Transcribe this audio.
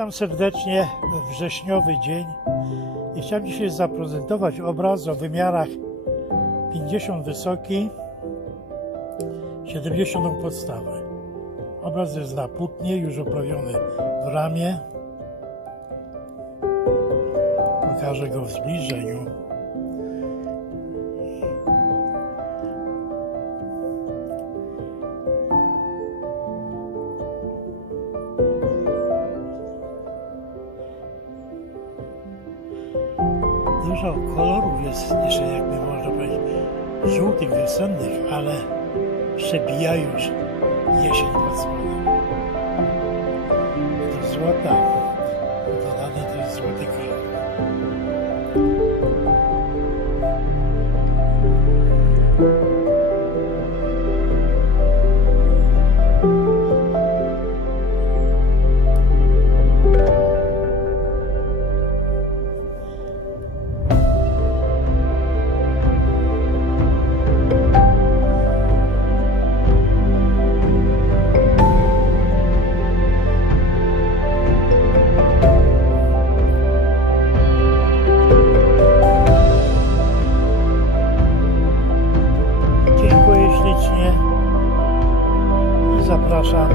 Witam serdecznie we wrześniowy dzień i chciałem dzisiaj zaprezentować obraz o wymiarach 50 wysoki, 70 podstawę. Obraz jest na płótnie, już oprawiony w ramię. Pokażę go w zbliżeniu. Dużo kolorów jest jeszcze jakby można powiedzieć żółtych, wiosennych, ale przebija już jesień pod spodem. To złota, dodany jest złoty kolor. Dziękuję ślicznie i zapraszam